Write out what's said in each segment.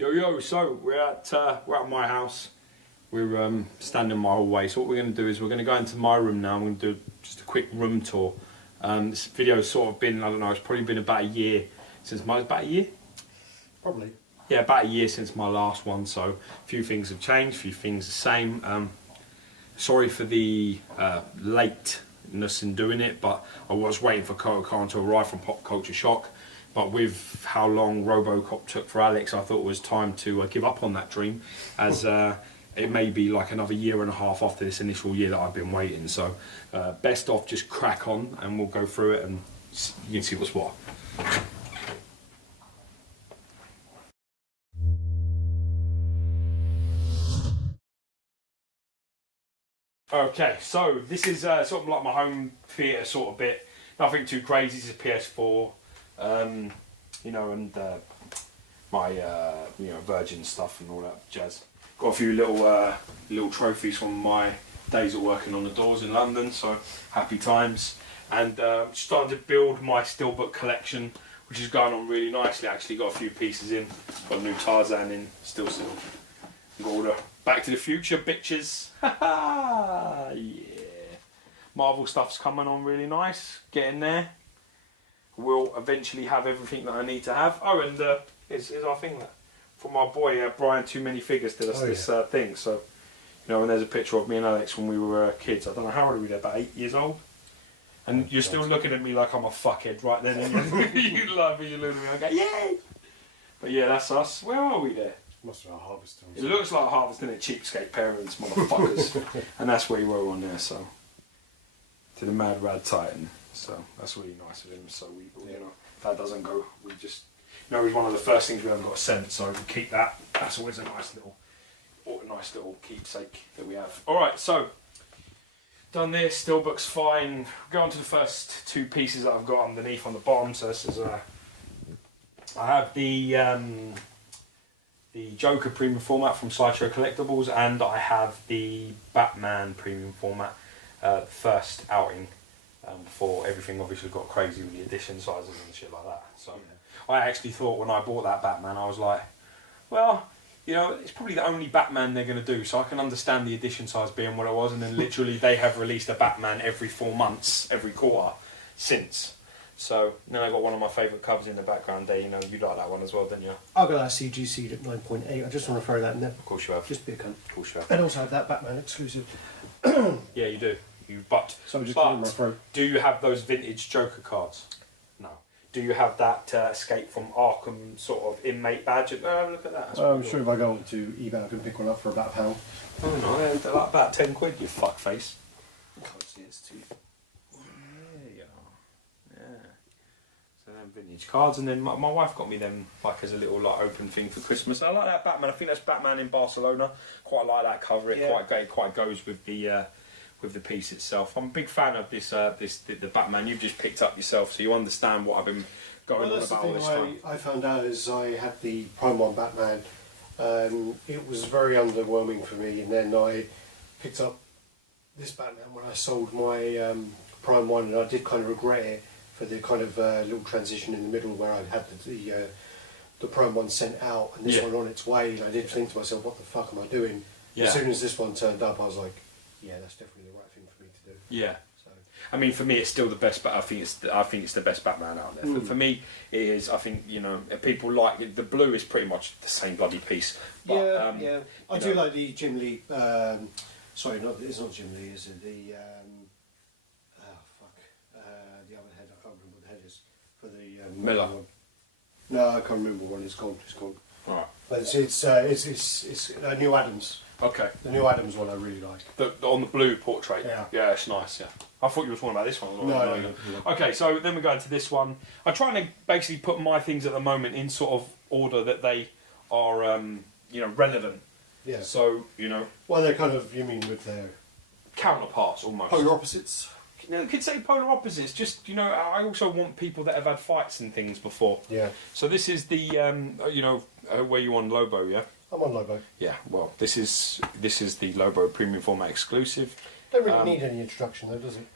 Yo, so we're at my house. We're standing my whole way. So what we're going to do is we're going to go into my room now. I'm going to do just a quick room tour. This video's sort of been, I don't know, it's probably been about a year since my, about a year? Probably. Yeah, about a year since my last one. So a few things have changed, a few things the same. Sorry for the lateness in doing it, but I was waiting for Coca-Cola to arrive from Pop Culture Shock. But with how long RoboCop took for Alex, I thought it was time to give up on that dream, as it may be like another year and a half after this initial year that I've been waiting. So best off just crack on and we'll go through it and you can see what's what. Okay, so this is sort of like my home theatre sort of bit. Nothing too crazy, this is a PS4. You know, and my you know, Virgin stuff and all that jazz. Got a few little trophies from my days of working on the doors in London, so happy times. And starting to build my steelbook collection, which is going on really nicely. Actually, got a few pieces in. Got a new Tarzan in, still. Got all the Back to the Future bitches. Yeah. Marvel stuff's coming on really nice. Getting there. Will eventually have everything that I need to have. Oh, and is our thing that from my boy Brian Too Many Figures did us this thing. So, you know, and there's a picture of me and Alex when we were kids. I don't know how old we were, about 8 years old. And you're still looking at me like I'm a fuckhead right then. And you love me, you look at me. I go, yay! But yeah, that's us. Where are we there? Must have been a harvest. It looks like Harvest, doesn't it? Cheapskate parents, motherfuckers. And that's where you were on there. So to the mad RaddTitan. So that's really nice of him. So we, you know, if that doesn't go, we just, you know, he's one of the first things we haven't got sent. So we keep that. That's always a nice little keepsake that we have. All right, so done this. Steelbook's fine. Go on to the first two pieces that I've got underneath on the bottom. So this is I have the Joker premium format from Sideshow Collectibles, and I have the Batman premium format, first outing. Before everything obviously got crazy with the edition sizes and shit like that. So yeah. I actually thought when I bought that Batman, I was like, well, you know, it's probably the only Batman they're going to do, so I can understand the edition size being what it was. And then literally they have released a Batman every 4 months, every quarter since. So then I got one of my favourite covers in the background there. You know, you like that one as well, didn't you? I got that CGC at 9.8. I just want to throw that in there. Of course you have. Just be a cunt. Of course you have. And also have that Batman exclusive. Yeah, you do. But do you have those vintage Joker cards? No. Do you have that Escape from Arkham sort of inmate badge? Look at that. I'm sure if I go on to eBay I can pick one up for about £1. Oh no, they're like about 10 quid, you fuckface. I can't see it's too. There you are. Yeah. So them vintage cards, and then my wife got me them like as a little like open thing for Christmas. I like that Batman. I think that's Batman in Barcelona. Quite like that cover. It quite goes with the piece itself. I'm a big fan of the Batman you've just picked up yourself, so you understand what I've been going on about all this time. I found out as I had the Prime 1 Batman, it was very underwhelming for me, and then I picked up this Batman when I sold my Prime 1, and I did kind of regret it for the kind of little transition in the middle where I had the Prime 1 sent out and this one on its way, and I did think to myself, what the fuck am I doing? Yeah. As soon as this one turned up, I was like, yeah, that's definitely the right thing for me to do. Yeah. So, I mean, for me, it's still the best, but I think it's the best Batman out there. For me, it is. I think, you know, people like it. The blue is pretty much the same bloody piece. But, yeah. I do like the Jim Lee. Sorry, it's not Jim Lee. Is it the? The other head. I can't remember what the head is for the Miller. One. No, I can't remember what it's called. All right. But it's Neil Adams. Okay. The Neil Adams one I really like. On the blue portrait? Yeah. Yeah, it's nice, yeah. I thought you were talking about this one as well. No. Okay, so then we go into this one. I'm trying to basically put my things at the moment in sort of order that they are, you know, relevant. Yeah. So, you know... Well, they're kind of, you mean with their... counterparts, almost. Polar opposites? You know, you could say polar opposites. Just, you know, I also want people that have had fights and things before. Yeah. So this is the, you know, where you on Lobo, yeah? I'm on Lobo. Yeah, well, this is the Lobo premium format exclusive. Don't really need any introduction though, does it?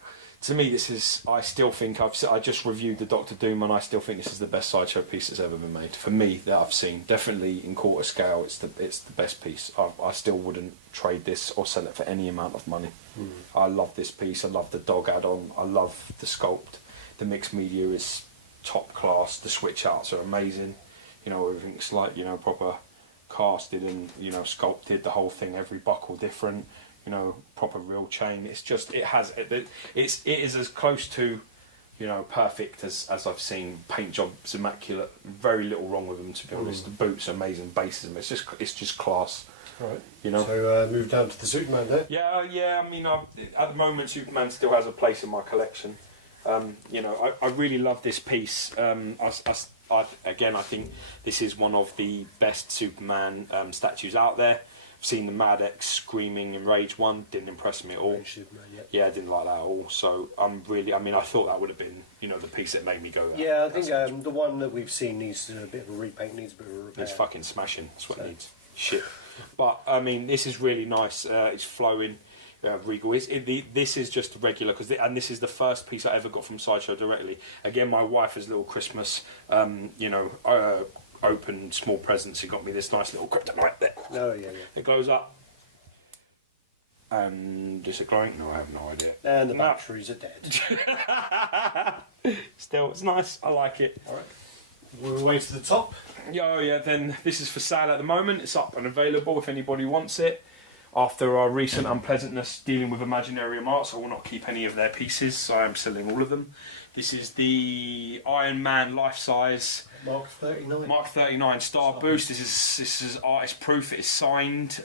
To me, this is. I still think I just reviewed the Doctor Doom, and I still think this is the best Sideshow piece that's ever been made for me that I've seen. Definitely in quarter scale, it's the best piece. I still wouldn't trade this or sell it for any amount of money. I love this piece. I love the dog add-on. I love the sculpt. The mixed media is top class. The switch arts are amazing. You know, everything's like, you know, proper casted and, you know, sculpted. The whole thing, every buckle different. You know, proper real chain. It's just, it is as close to, you know, perfect as I've seen. Paint job's immaculate. Very little wrong with them, to be honest. The boots are amazing. Bases, it's just class. Right. You know. So move down to the Superman there. Yeah. I mean, at the moment, Superman still has a place in my collection. You know, I really love this piece. I think this is one of the best Superman statues out there. Seen the Mad X Screaming in Rage one, didn't impress me at all. Yeah, I didn't like that at all. So I thought that would have been, you know, the piece that made me go. Yeah, I think the one that we've seen needs a bit of a repaint, needs a bit of a repair. It's fucking smashing. That's what it needs. Shit. But I mean, this is really nice. It's flowing. Regal. This is just regular and this is the first piece I ever got from Sideshow directly. Again, my wife, as a little Christmas, open small presents. He got me this nice little kryptonite there. Oh yeah. It glows up. And is it glowing? No, I have no idea. And the batteries are dead. Still, it's nice. I like it. All right. We're away to the top. Yeah. Then this is for sale at the moment. It's up and available if anybody wants it. After our recent unpleasantness dealing with Imaginary Arts, I will not keep any of their pieces, so I am selling all of them. This is the Iron Man life-size Mark 39. Mark 39 Star Boost. This is artist proof. It is signed.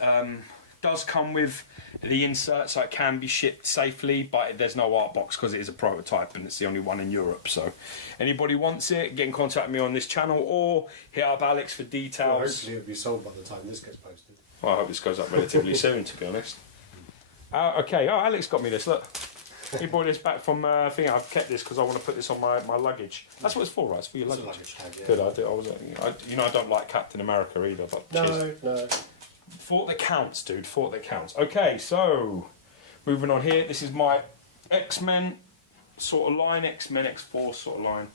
Does come with the insert, so it can be shipped safely, but there's no art box because it is a prototype and it's the only one in Europe. So anybody wants it, get in contact with me on this channel or hit up Alex for details. Well, hopefully it'll be sold by the time this gets posted. Well, I hope this goes up relatively soon, to be honest. Okay, Alex got me this, look. He brought this back from, I think I've kept this because I want to put this on my luggage. That's what it's for, right? It's for your luggage. Luggage tag, yeah. Good, I don't like Captain America either, but cheers. No. Thought that counts, dude, thought that counts. Okay, so, moving on here, this is my X-Men sort of line, X-Men X-Force sort of line.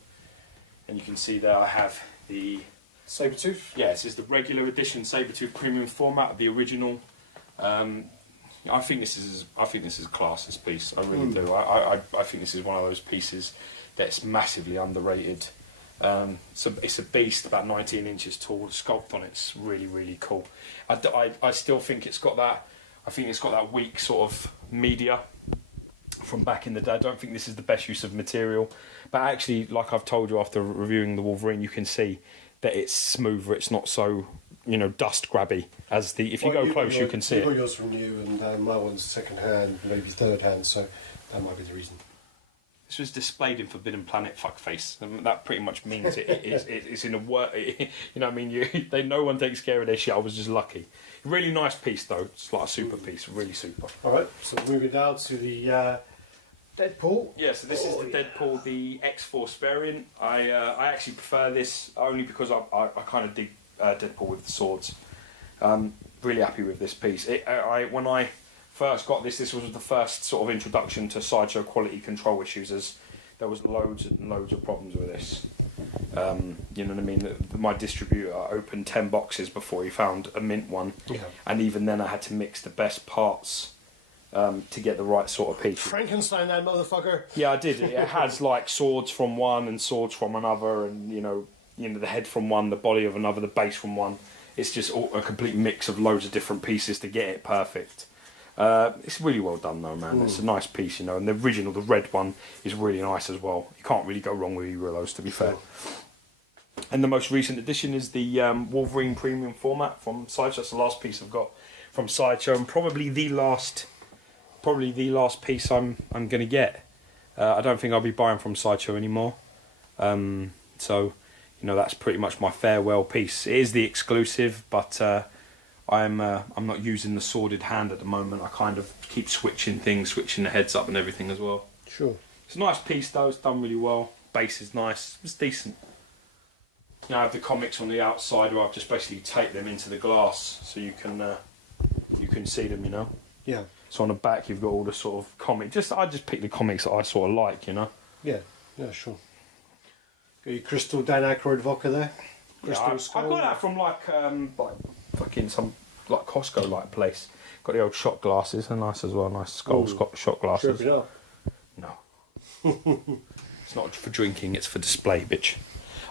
And you can see there I have the... Sabretooth? Yeah, this is the regular edition Sabretooth premium format of the original. I think this is a class, this piece. I really do. I think this is one of those pieces that's massively underrated. So it's a beast, about 19 inches tall. The sculpt on it's really, really cool. I still think it's got that. I think it's got that weak sort of media from back in the day. I don't think this is the best use of material, but actually, like I've told you after reviewing the Wolverine, you can see that it's smoother. It's not so, you know, dust grabby as the. If you go close, you can see it. You got yours from new, and my one's second hand, maybe third hand. So that might be the reason. This was displayed in Forbidden Planet, fuckface. And that pretty much means it's in a work. You know what I mean? No one takes care of their shit. I was just lucky. Really nice piece though. It's like a super piece. Really super. All right. So moving down to the Deadpool. Yeah. So this is the Deadpool, the X-Force variant. I actually prefer this only because I kind of dig Deadpool with the swords. Really happy with this piece. When I first got this was the first sort of introduction to Sideshow quality control issues, as there was loads and loads of problems with this. You know what I mean? My distributor opened 10 boxes before he found a mint one, and even then I had to mix the best parts to get the right sort of piece. Frankenstein, that motherfucker. Yeah, I did. It has like swords from one and swords from another, and you know the head from one, the body of another, the base from one. It's just a complete mix of loads of different pieces to get it perfect. It's really well done though, man. It's a nice piece, you know, and the original, the red one, is really nice as well. You can't really go wrong with either of those, to be fair. And the most recent edition is the Wolverine premium format from Sideshow. That's the last piece I've got from Sideshow, and probably the last piece I'm gonna get. I don't think I'll be buying from Sideshow anymore. So, you know, that's pretty much my farewell piece. It is the exclusive, but I'm not using the sworded hand at the moment. I kind of keep switching things, switching the heads up and everything as well. Sure. It's a nice piece though. It's done really well. Base is nice. It's decent. You know, I have the comics on the outside, where I've just basically taped them into the glass so you can see them. You know. Yeah. So on the back you've got all the sort of comic. I just pick the comics that I sort of like, you know. Yeah, sure. Got your Crystal Dan Aykroyd vodka there. Crystal Skull. I got that from like fucking some like Costco like place. Got the old shot glasses, they're nice as well. Nice skull shot glasses. Sure, no. It's not for drinking, it's for display, bitch.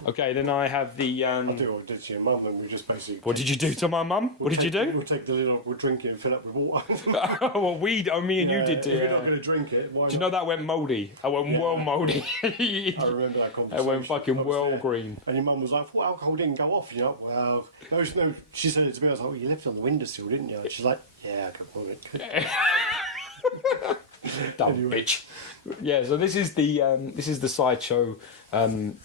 Okay, then I have the. I do what I did to your mum, and we just basically. What did you do to my mum? What did you do? We'll take the lid off, we'll drink it and fill it with water. Well, me and you did. If you're not going to drink it, why do you know that went mouldy? I went well mouldy. I remember that conversation. I went fucking well green. And your mum was like, "Well, alcohol didn't go off, you know." Well, no. She said it to me. I was like, "Well, you left it on the windowsill, didn't you?" And she's like, "Yeah, I could move it." Dumb bitch. Yeah, so this is the Sideshow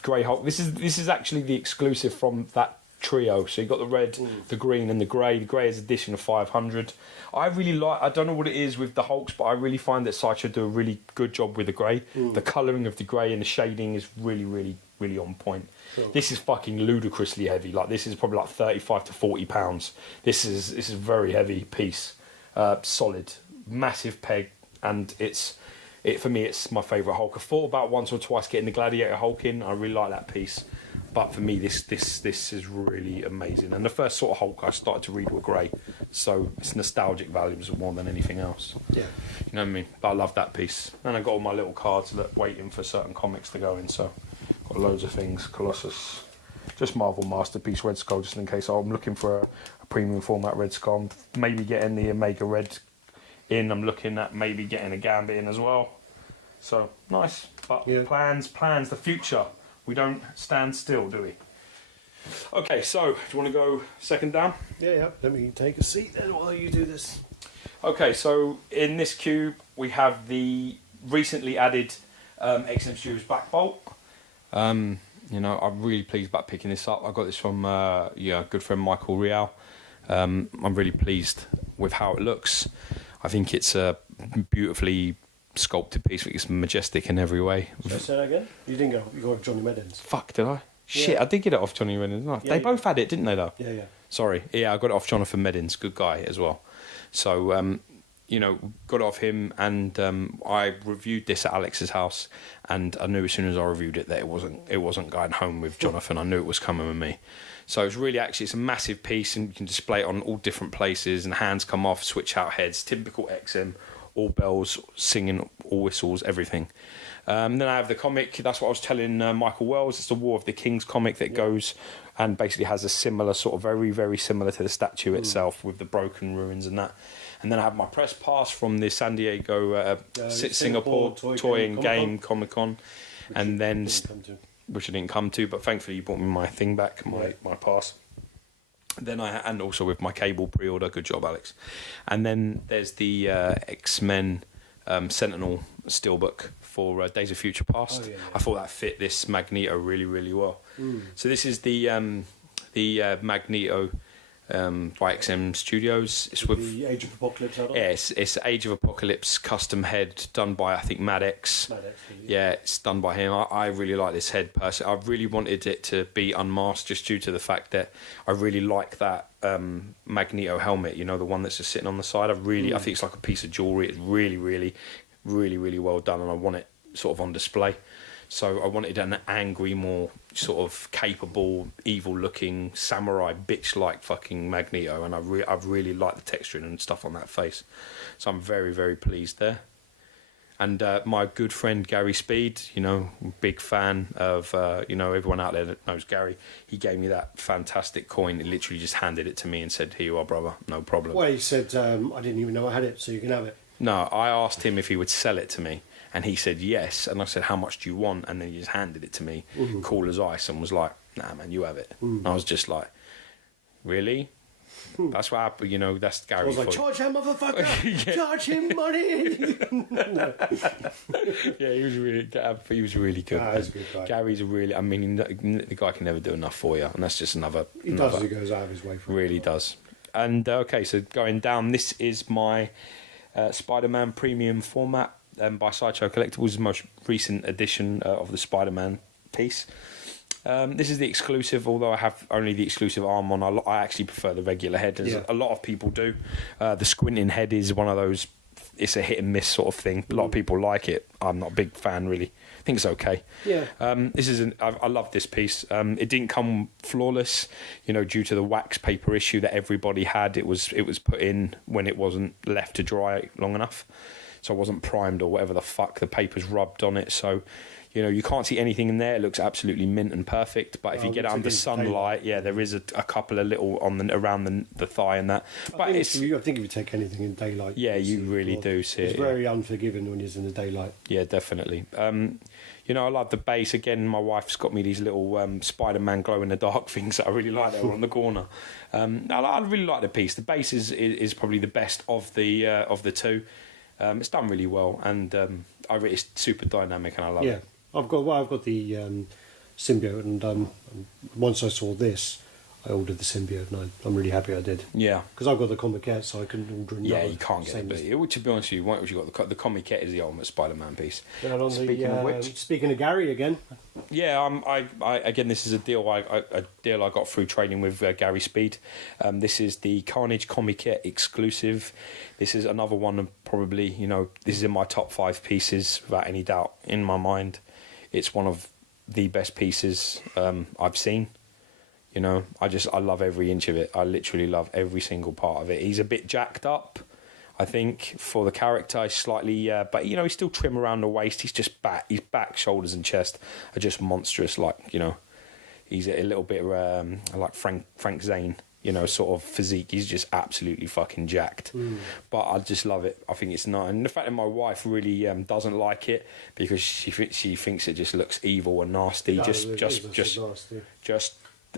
Grey Hulk. This is actually the exclusive from that trio. So you got the red, the green, and the grey. The grey is edition of 500. I don't know what it is with the Hulks, but I really find that Sideshow do a really good job with the grey. The colouring of the grey and the shading is really, really, really on point. Cool. This is fucking ludicrously heavy. Like this is probably like 35 to 40 pounds. This is a very heavy piece. Solid, massive peg, and for me, it's my favourite Hulk. I thought about once or twice getting the Gladiator Hulk in. I really like that piece. But for me, this is really amazing. And the first sort of Hulk I started to read were grey. So it's nostalgic values more than anything else. Yeah. You know what I mean? But I love that piece. And I got all my little cards waiting for certain comics to go in. So got loads of things. Colossus. Just Marvel Masterpiece Red Skull, just in case. I'm looking for a premium format Red Skull. I'm maybe getting the Omega Red in. I'm looking at maybe getting a Gambit in as well. So nice, but plans, the future. We don't stand still, do we? Okay, so do you want to go second down? Yeah. Let me take a seat then while you do this. Okay, so in this cube we have the recently added XM Studios Black Bolt. I'm really pleased about picking this up. I got this from good friend Michael Real. I'm really pleased with how it looks. I think it's a beautifully sculpted piece. It's majestic in every way. Should I say that again? You didn't go. You got it off Johnny Meddens. Fuck, did I? Shit, I did get it off Johnny Meddens. No, they both had it, didn't they? Though. Yeah. Sorry. Yeah, I got it off Jonathan Meddens. Good guy as well. So, got it off him, and I reviewed this at Alex's house, and I knew as soon as I reviewed it that it wasn't going home with Jonathan. I knew it was coming with me. So it's a massive piece, and you can display it on all different places, and hands come off, switch out heads, typical XM, all bells, singing, all whistles, everything. Then I have the comic, that's what I was telling Michael Wells, it's the War of the Kings comic that goes and basically has a similar sort of very, very similar to the statue itself with the broken ruins and that. And then I have my press pass from the San Diego, Singapore Toy and Game Comic-Con. And then... which I didn't come to, but thankfully you brought me my thing back, my pass. Then and also with my cable pre-order, good job, Alex. And then there's the X-Men Sentinel Steelbook for Days of Future Past. Oh, yeah. I thought that fit this Magneto really, really well. So this is the Magneto by XM Studios. It's with the Age of Apocalypse. It's Age of Apocalypse custom head done by I think Mad X. Yeah, it's done by him. I really like this head personally. I really wanted it to be unmasked just due to the fact that I really like that Magneto helmet. You know, the one that's just sitting on the side. I think it's like a piece of jewelry. It's really, really, really, really well done, and I want it sort of on display. So I wanted an angry, more sort of capable, evil-looking, samurai, bitch-like fucking Magneto, and I've really liked the texturing and stuff on that face. So I'm very, very pleased there. And my good friend Gary Speed, big fan of, everyone out there that knows Gary, he gave me that fantastic coin. He literally just handed it to me and said, "Here you are, brother, no problem." Well, he said, "I didn't even know I had it, so you can have it." No, I asked him if he would sell it to me. And he said yes, and I said, "How much do you want?" And then he just handed it to me, cool as ice, and was like, "Nah, man, you have it." And I was just like, "Really?" That's what happened, that's Gary. I was like, "Charge him, motherfucker! Charge him money!" Yeah, he was really good. He's a good guy. Gary's the guy can never do enough for you, and that's just another. He does as he goes out of his way for it. Really does. And okay, so going down, this is my Spider-Man premium format. By Sideshow Collectibles, the most recent edition of the Spider-Man piece. This is the exclusive, although I have only the exclusive arm on. I actually prefer the regular head, as a lot of people do. The squinting head is one of those it's a hit and miss sort of thing. A lot of people like it. I'm not a big fan really. I think it's okay. Yeah. I love this piece. It didn't come flawless, due to the wax paper issue that everybody had. It was put in when it wasn't left to dry long enough, so it wasn't primed or whatever the fuck. The paper's rubbed on it, so you can't see anything in there. It looks absolutely mint and perfect. But if you get it under sunlight, there is a couple of little around the thigh and that. But I think if you take anything in daylight, you really do see it. It's very unforgiving when it's in the daylight. Yeah, definitely. I love the base. Again, my wife's got me these little Spider-Man glow-in-the-dark things that I really like that were on the corner. I really like the piece. The base is probably the best of the two. It's done really well, and it's super dynamic, and I love it. I've got the symbiote, and once I saw this, I ordered the symbiote, and I'm really happy I did. Yeah, because I've got the comic so I can order another. Yeah, you can't get it. But to be honest with you, what you got? The comic is the ultimate Spider-Man piece. Speaking of Gary again. Yeah, I again, this is a deal I got through trading with Gary Speed. This is the Carnage Comic exclusive. This is another one of probably, this is in my top 5 pieces without any doubt in my mind. It's one of the best pieces I've seen. I love every inch of it. I literally love every single part of it. He's a bit jacked up, I think, for the character. He's slightly, but he's still trim around the waist. He's just his back, shoulders, and chest are just monstrous. He's a little bit like Frank Zane, sort of physique. He's just absolutely fucking jacked. But I just love it. I think it's nice, and the fact that my wife really doesn't like it because she thinks it just looks evil and nasty. Just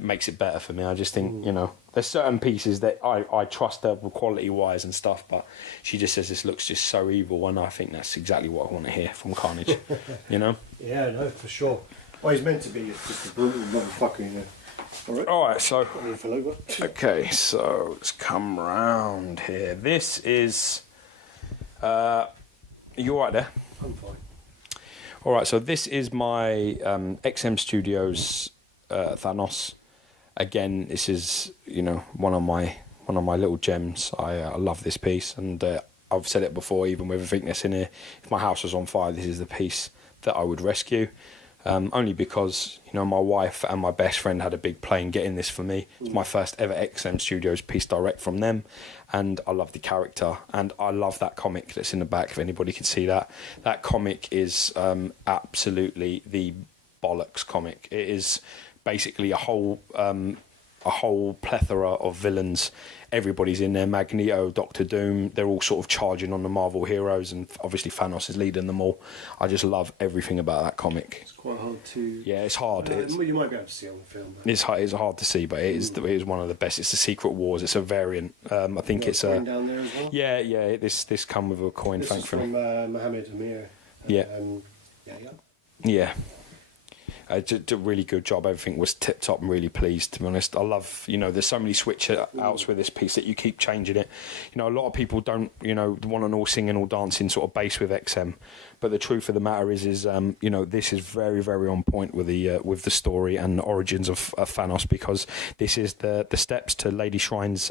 makes it better for me. I just think, there's certain pieces that I trust her quality wise and stuff, but she just says this looks just so evil, and I think that's exactly what I want to hear from Carnage. Yeah, no, for sure. Well, he's meant to be just a brutal motherfucker, Alright, so okay, so let's come round here. This is you alright there? I'm fine. Alright, so this is my XM Studios Thanos. Again, this is one of my little gems. I love this piece, and I've said it before, even with everything that's in here. If my house was on fire, this is the piece that I would rescue. Only because my wife and my best friend had a big play in getting this for me. It's my first ever XM Studios piece direct from them, and I love the character, and I love that comic that's in the back. If anybody can see that comic is absolutely the bollocks comic. It is basically a whole plethora of villains. Everybody's in there. Magneto, Doctor Doom, they're all sort of charging on the Marvel heroes, and obviously Thanos is leading them all. I just love everything about that comic. It's quite hard to... Yeah, it's hard. You might be able to see it on film. It's hard to see, but it is one of the best. It's the Secret Wars. It's a variant. I think it's a... down there as well? Yeah. This come with a coin, this thankfully. This is from Mohammed Amir. Yeah. Did a really good job. Everything was tip top. I'm really pleased, to be honest. I love, there's so many switch outs with this piece that you keep changing it. A lot of people don't, want an all singing, all dancing sort of base with XM. But the truth of the matter is this is very, very on point with the story and the origins of Thanos, because this is the steps to Lady Shrine's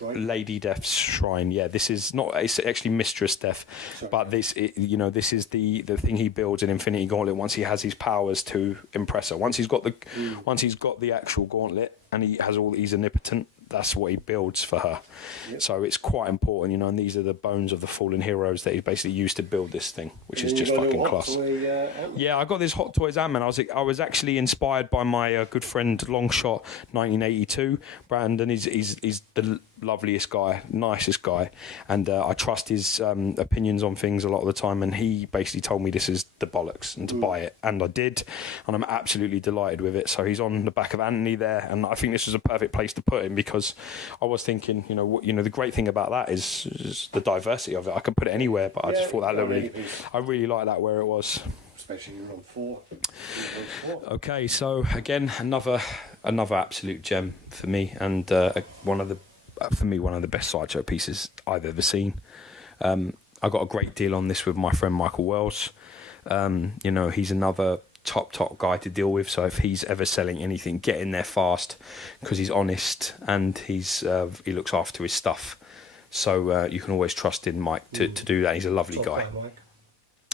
Lady Death's Shrine. Yeah, this is not. It's actually Mistress Death, but this is the thing he builds in Infinity Gauntlet once he has his powers to impress her. Once he's got the actual gauntlet and he's omnipotent. That's what he builds for her. Yep. So it's quite important, and these are the bones of the fallen heroes that he basically used to build this thing, which is just fucking class. Yeah, I got this Hot Toys Ant-Man. I was actually inspired by my good friend Longshot 1982. Brandon, he's the loveliest guy, nicest guy, and I trust his opinions on things a lot of the time, and he basically told me this is the bollocks and to buy it, and I did, and I'm absolutely delighted with it. So he's on the back of Anthony there, and I think this was a perfect place to put him, because I was thinking, the great thing about that is the diversity of it. I could put it anywhere, but I just thought I really like that where it was. Especially in round 4. Okay, so again, another absolute gem for me, and one of the best Sideshow pieces I've ever seen. I got a great deal on this with my friend Michael Wells. He's another top guy to deal with, so if he's ever selling anything, get in there fast, because he's honest and he looks after his stuff. So you can always trust in Mike to do that. He's a lovely guy. Mike.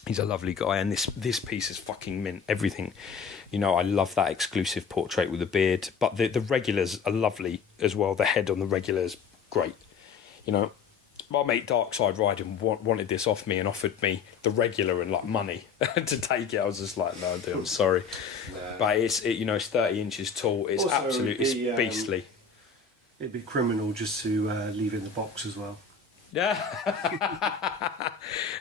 He's a lovely guy, and this piece is fucking mint. Everything, you know, I love that exclusive portrait with the beard, but the regulars are lovely as well. The head on the regulars, great. You know, my mate Darkside Riding wanted this off me and offered me the regular and like money to take it. I was just like, no, dude, I'm sorry. But it's 30 inches tall. It's Also, it's beastly. It'd be criminal just to leave it in the box as well. Yeah,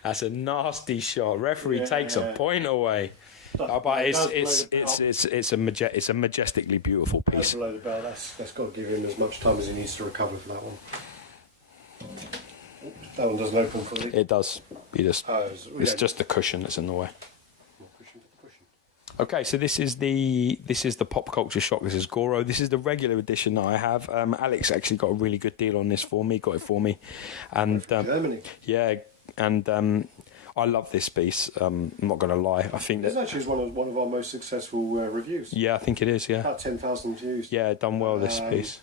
that's a nasty shot. Referee takes a point away. But it's a majestically beautiful piece. Below the belt, that's got to give him as much time as he needs to recover for that one. That one doesn't open fully. It does. It's just the cushion that's in the way. Okay, so this is the pop culture shock. This is Goro. This is the regular edition that I have. Alex actually got a really good deal on this for me. Got it for me, and Germany. Yeah, and I love this piece. I'm not going to lie. I think that it's actually one of our most successful reviews. Yeah, I think it is. Yeah, about 10,000 views. Yeah, done well this piece.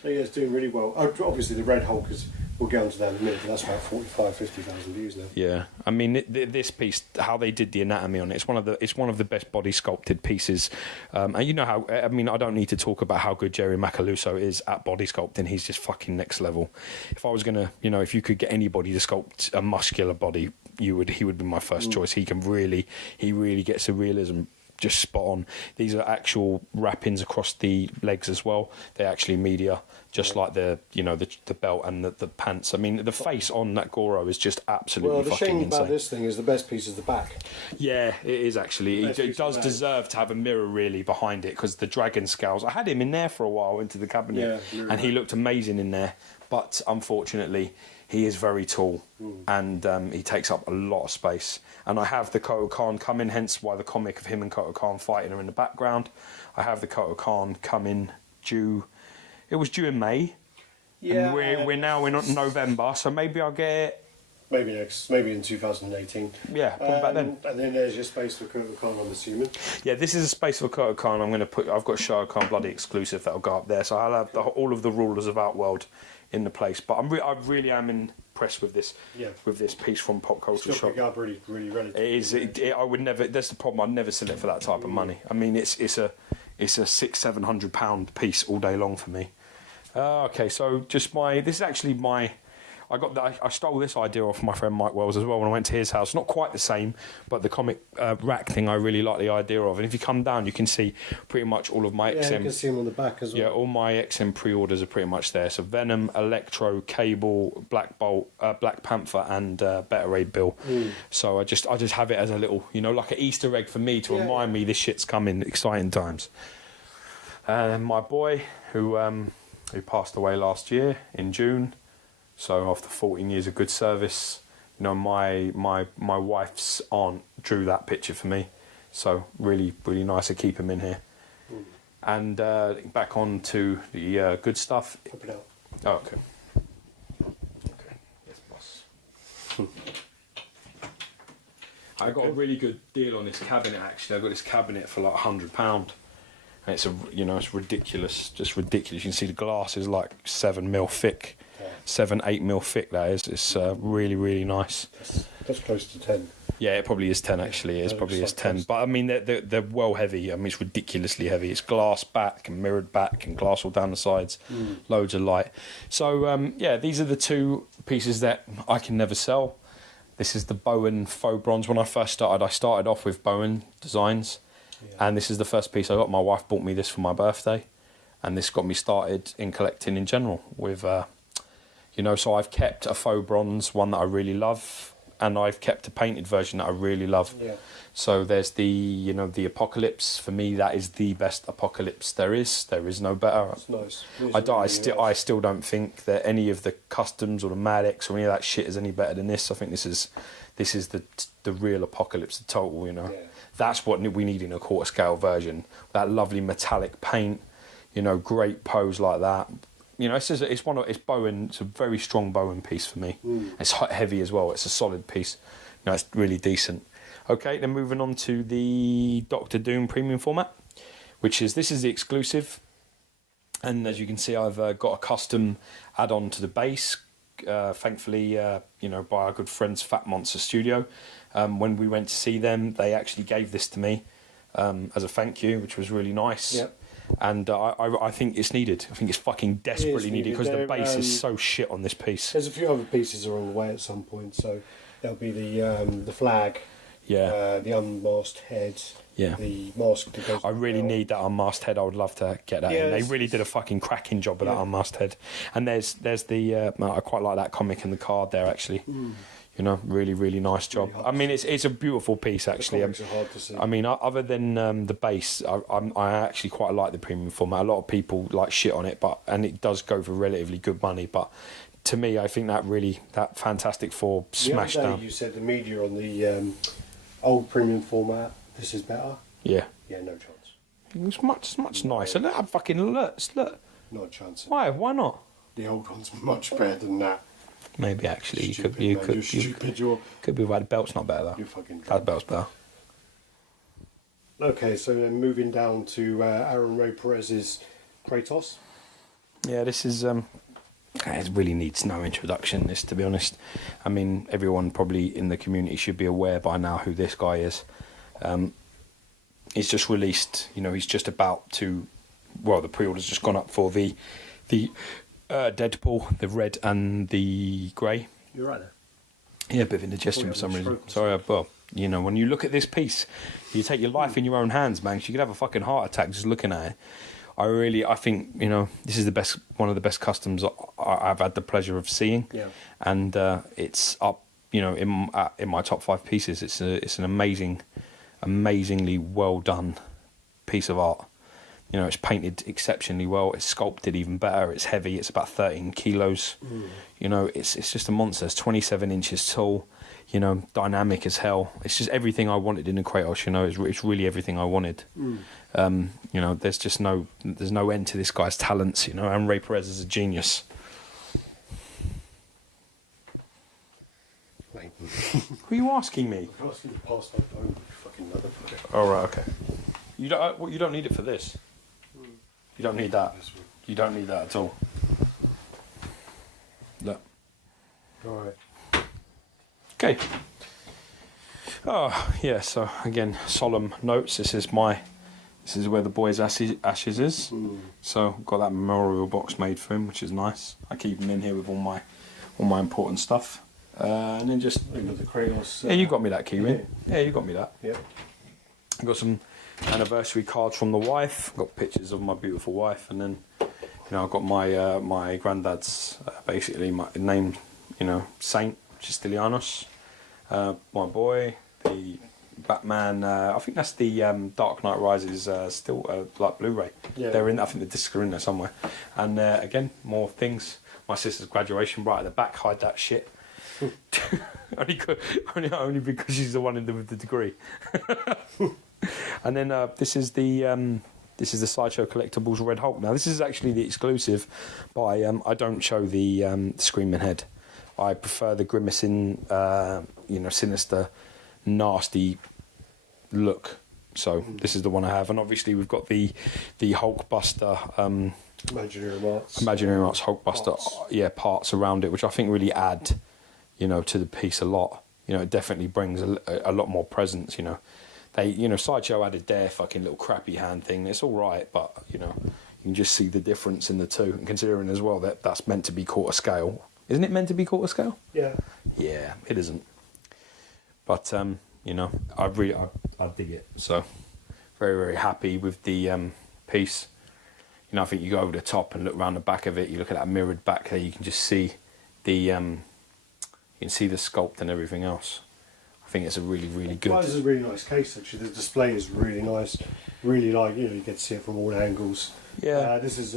So yeah, it's doing really well. Obviously, the Red Hulk is. We'll get onto that in a minute, but that's about 50,000 views now. Yeah, I mean this piece, how they did the anatomy on it, it's one of the best body sculpted pieces. And you know how, I mean, I don't need to talk about how good Jerry Macaluso is at body sculpting. He's just fucking next level. If I was gonna, if you could get anybody to sculpt a muscular body, he would be my first choice. He really gets the realism just spot on. These are actual wrappings across the legs as well. They're actually media, just like the belt and the pants. I mean, the face on that Goro is just absolutely fucking insane. Well, the shame about this thing is the best piece is the back. Yeah, it is actually. It does deserve to have a mirror really behind it, because the dragon scales. I had him in there for a while into the cabinet, and he looked amazing in there. But unfortunately, he is very tall, and he takes up a lot of space. And I have the Koto Khan coming, hence why the comic of him and Koto Khan fighting are in the background. I have the Koto Khan coming due. It was due in May. Yeah. And we're now in November, so maybe I'll get it. Maybe in 2018. Yeah, probably back then. And then there's your space for Koto Khan, I'm assuming. Yeah, this is a space for Koto Khan. I've got Shah Khan Bloody exclusive that'll go up there, so I'll have all of the rulers of Outworld in the place. But I really am impressed with this piece from Pop Culture Shock. Up really, really relative. It is. I would never. That's the problem. I'd never sell it for that type of money. I mean, it's a £600-700 piece all day long for me. Okay, so this is actually my. I stole this idea off my friend Mike Wells as well when I went to his house. Not quite the same, but the comic rack thing I really like the idea of. And if you come down, you can see pretty much all of my XM. Yeah, you can see them on the back as well. Yeah, all my XM pre-orders are pretty much there. So Venom, Electro, Cable, Black Bolt, Black Panther, and Better Ray Bill. So I just have it as a little, like an Easter egg for me to remind me this shit's coming. Exciting times. And my boy who passed away last year in June. So after 14 years of good service, my wife's aunt drew that picture for me. So really, really nice to keep him in here. And back on to the good stuff. Pop it out. Oh, okay. Okay. Yes, boss. I got a really good deal on this cabinet. Actually, I got this cabinet for like £100. And it's it's ridiculous, just ridiculous. You can see the glass is like 7 mil thick. 7-8 mil thick, that is. It's really, really nice. That's close to 10. Yeah, it probably is 10 actually. It probably is 10. But I mean, they're well heavy. I mean, it's ridiculously heavy. It's glass back and mirrored back and glass all down the sides. Loads of light. So, these are the two pieces that I can never sell. This is the Bowen faux bronze. When I first started, I started off with Bowen designs. Yeah. And this is the first piece I got. My wife bought me this for my birthday. And this got me started in collecting in general with... so I've kept a faux bronze, one that I really love, and I've kept a painted version that I really love. Yeah. So there's the Apocalypse. For me, that is the best Apocalypse there is. There is no better. That's nice. I still don't think that any of the customs or the Mad X or any of that shit is any better than this. I think this is the real Apocalypse, the total. Yeah. That's what we need in a quarter scale version. That lovely metallic paint, great pose like that. It's Bowen. It's a very strong Bowen piece for me. It's heavy as well. It's a solid piece. It's really decent. Okay, then moving on to the Doctor Doom premium format, this is the exclusive. And as you can see, I've got a custom add-on to the base, thankfully, by our good friends Fat Monster Studio. When we went to see them, they actually gave this to me as a thank you, which was really nice. Yep. And I think it's needed. I think it's fucking desperately needed because the base is so shit on this piece. There's a few other pieces along the way at some point, so there'll be the flag, the unmasked head, the mask that goes. I really need that unmasked head. I would love to get that in. They really did a fucking cracking job with that unmasked head. And there's the I quite like that comic in the card there actually. Really, really nice job. Really I mean, it's a beautiful piece actually. The comics are hard to see. I mean, other than the base, I actually quite like the premium format. A lot of people like shit on it, and it does go for relatively good money. But to me, I think that Fantastic Four smashed down. You said the media on the old premium format. This is better. Yeah. Yeah, no chance. It was much nicer. Look, I'm fucking look. Not a chance. Why? Why not? The old one's much better than that. Maybe actually, Stupid, you man. could You're stupid. could be why the belt's not better though. You're fucking drunk. That belt's better. Okay, so then moving down to Aaron Ray Perez's Kratos. Yeah, this is it really needs no introduction. This, to be honest, I mean everyone probably in the community should be aware by now who this guy is. He's just released. He's just about to. Well, the pre-order's just gone up for the Deadpool, the red and the grey. You're right there. Yeah, a bit of indigestion for some reason. Sorry, well, when you look at this piece, you take your life in your own hands, man. 'Cause you could have a fucking heart attack just looking at it. I think this is one of the best customs I've had the pleasure of seeing. Yeah. And it's up, in my top 5 pieces. It's an amazingly well done piece of art. It's painted exceptionally well. It's sculpted even better. It's heavy. It's about 13 kilos. It's just a monster. It's 27 inches tall. Dynamic as hell. It's just everything I wanted in a Kratos. It's really everything I wanted. There's no end to this guy's talents. And Ray Perez is a genius. Mate. Who are you asking me? I'm asking you to pass my phone, you fucking motherfucker. Oh right, okay. You don't need it for this. You don't need that. You don't need that at all. Look. Alright. Okay. Oh yeah. So again, solemn notes. This is where the boy's ashes is. So got that memorial box made for him, which is nice. I keep him in here with all my important stuff. And then just the Kratos. Yeah, you got me that keyring. Yeah, you got me that. Yeah. I got some anniversary cards from the wife. Got pictures of my beautiful wife, and then I've got my granddad's basically my name, saint, which is Stylianos. My boy, the Batman. I think that's the Dark Knight Rises still like Blu-ray. Yeah. They're in. I think the discs are in there somewhere. And again, more things. My sister's graduation right at the back. Hide that shit. only because she's the one with the degree. And then this is the Sideshow Collectibles Red Hulk. Now this is actually the exclusive. By I don't show the screaming head. I prefer the grimacing, sinister, nasty look. So this is the one I have, and obviously we've got the Hulkbuster. Imaginary Arts Hulkbuster. Parts around it, which I think really add, to the piece a lot. It definitely brings a lot more presence. They, Sideshow added their fucking little crappy hand thing. It's all right, but you can just see the difference in the two. And considering as well that that's meant to be quarter scale, isn't it meant to be quarter scale? Yeah. Yeah, it isn't. But I dig it. So very, very happy with the piece. I think you go over the top and look around the back of it. You look at that mirrored back there. You can just see the sculpt and everything else. I think it's a really, really good. It's a really nice case actually. The display is really nice. Really you get to see it from all angles. Yeah. This is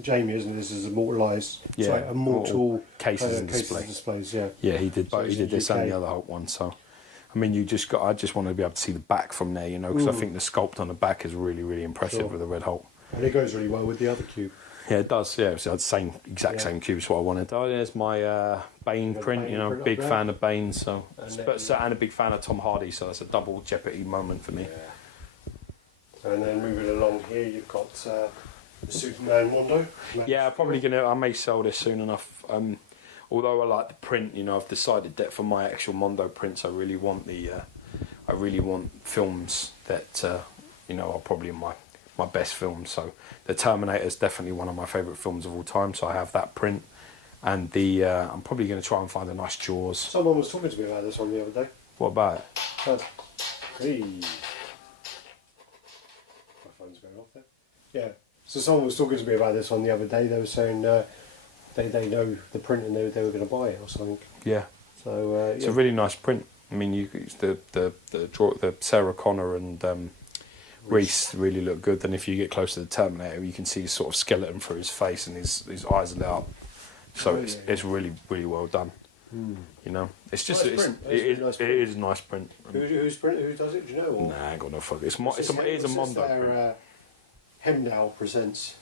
Jamie, isn't it? This is immortalised. Yeah. Sorry, immortal cases and displays. Yeah. Yeah, he did. But he did this UK. and the other Hulk one. So, I mean, I just want to be able to see the back from there, because I think the sculpt on the back is really, really impressive with the Red Hulk. And it goes really well with the other cube. Yeah, it does. Yeah, it's the same cube is what I wanted. Oh, there's my Bane print. Print big up fan of Bane, and then, a big fan of Tom Hardy. So that's a double Jeopardy moment for me. Yeah. And then moving along here, you've got the Superman Mondo. Yeah, I may sell this soon enough. although I like the print, you know, I've decided that for my actual Mondo prints, I really want films that you know, are probably my best films. So the Terminator is definitely one of my favourite films of all time. So I have that print, and the I'm probably going to try and find a nice Jaws. Someone was talking to me about this one the other day. What about it? Hey. My phone's going off there. Yeah. So someone was talking to me about this one the other day. They were saying they know the print and they were going to buy it or something. Yeah. So it's a really nice print. I mean, the Sarah Connor and Reese really look good. Then if you get close to the Terminator, you can see his sort of skeleton through his face and his eyes are lit up. So it's really, really well done. You know, it's just nice it is a nice print. Who does it? Do you know? Or? Nah, I got no fuck. It is a Mondo print. Hemdall presents.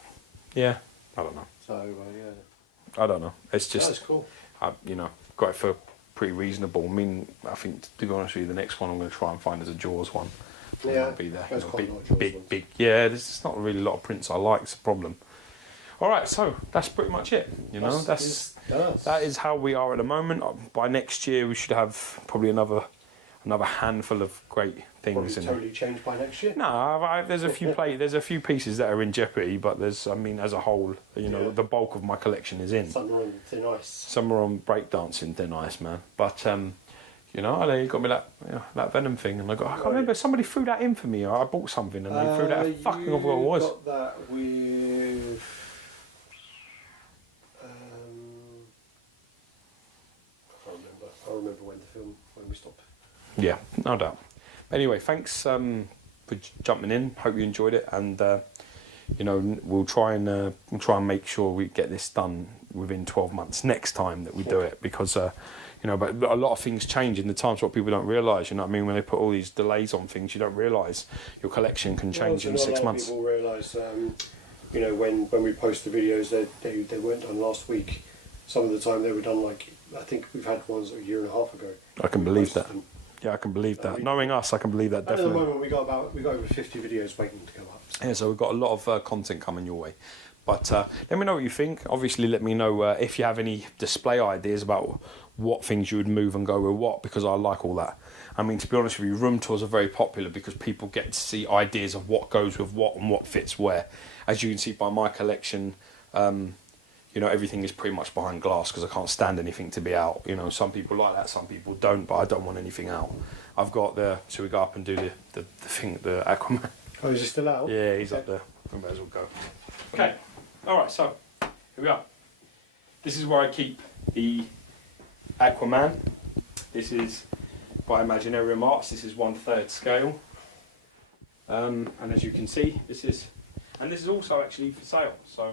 Yeah, I don't know. So I don't know. It's just that's cool. You know, got it for pretty reasonable. I mean, I think to be honest with you, the next one I'm going to try and find is a Jaws one. Yeah, be there. there's quite a lot of Jaws ones. Big. Yeah, there's not really a lot of prints I like. It's a problem. All right, so that's pretty much it. You know, that is how we are at the moment. By next year, we should have probably another handful of great things. Probably totally changed by next year. No, there's a few pieces that are in jeopardy, but I mean, as a whole, you know, the bulk of my collection is in. Some are on thin ice. Some are on breakdancing thin ice, man. But you know, they got me that Venom thing, and I can't remember, somebody threw that in for me. I bought something and they threw that. Fucking of what it was. Got that with. I remember when we stopped. Yeah, no doubt. Anyway, thanks for jumping in. Hope you enjoyed it, and you know, we'll try and make sure we get this done within 12 months next time that we do it, because you know, but a lot of things change in the time. So what people don't realise, you know what I mean, when they put all these delays on things, you don't realise your collection can change in 6 months. People realise, you know, when we post the videos, they weren't done last week. Some of the time they were done, like, I think we've had ones a year and a half ago. I can believe that. Yeah, I can believe that. Knowing us, I can believe that definitely. At the moment, we got over 50 videos waiting to go up. So. Yeah, so we've got a lot of content coming your way. But let me know what you think. Obviously, let me know if you have any display ideas about what things you would move and go with what, because I like all that. I mean, to be honest with you, room tours are very popular because people get to see ideas of what goes with what and what fits where. As you can see by my collection, you know, everything is pretty much behind glass because I can't stand anything to be out. You know, some people like that, some people don't, but I don't want anything out. I've got should we go up and do the thing, the Aquaman? Oh, is he still out? Yeah, he's up there. We may as well go. Okay, alright, so here we are. This is where I keep the Aquaman. This is by Imaginarium Arts. This is 1/3 scale. And as you can see, this is also actually for sale. So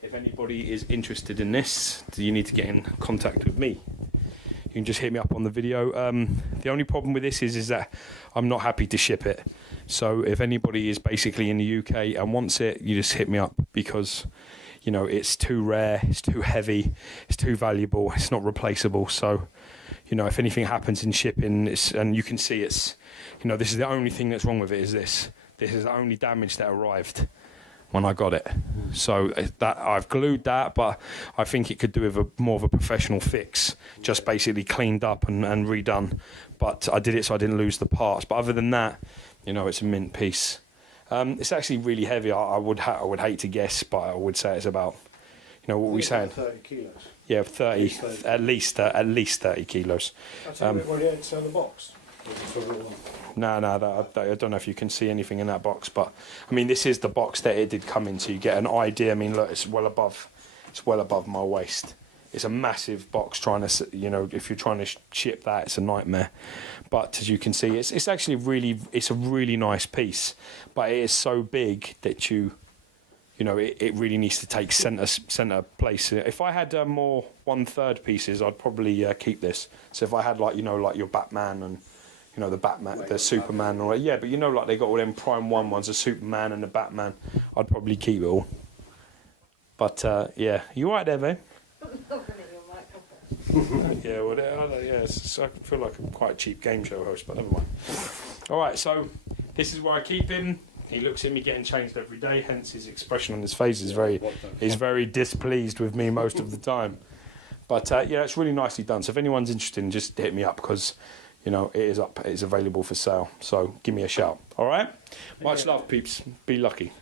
if anybody is interested in this, you need to get in contact with me. You can just hit me up on the video. The only problem with this is that I'm not happy to ship it. So if anybody is basically in the UK and wants it, you just hit me up, because you know, it's too rare, it's too heavy, it's too valuable, it's not replaceable. So, you know, if anything happens in shipping, and you can see it's, you know, this is the only thing that's wrong with it, is this. This is the only damage that arrived when I got it. So that I've glued that, but I think it could do with more of a professional fix, just basically cleaned up and redone. But I did it so I didn't lose the parts. But other than that, you know, it's a mint piece. It's actually really heavy. I would hate to guess, but I would say it's about, you know, what are we saying? 30 kilos. Yeah, 30, at least 30 kilos. That's what it's on the box. No, I don't know if you can see anything in that box, but I mean, this is the box that it did come into. You get an idea. I mean, look, it's well above my waist. It's a massive box. Trying to, you know, if you're trying to ship that, it's a nightmare. But as you can see, it's actually it's a really nice piece, but it is so big that you know, it really needs to take center place. If I had more 1/3 pieces, I'd probably keep this. So if I had, like, you know, like your Batman and, you know, the Superman, or yeah, but you know, like they got all them Prime 1 ones, the Superman and the Batman, I'd probably keep it all. But yeah, you right there, babe? Yeah, well, yeah, I feel like I'm quite a cheap game show host, but never mind. All right, so this is where I keep him. He looks at me getting changed every day, hence his expression on his face is very displeased with me most of the time. But yeah, it's really nicely done. So if anyone's interested, just hit me up because, you know, it is up. It is available for sale. So give me a shout. All right? Much love, peeps. Be lucky.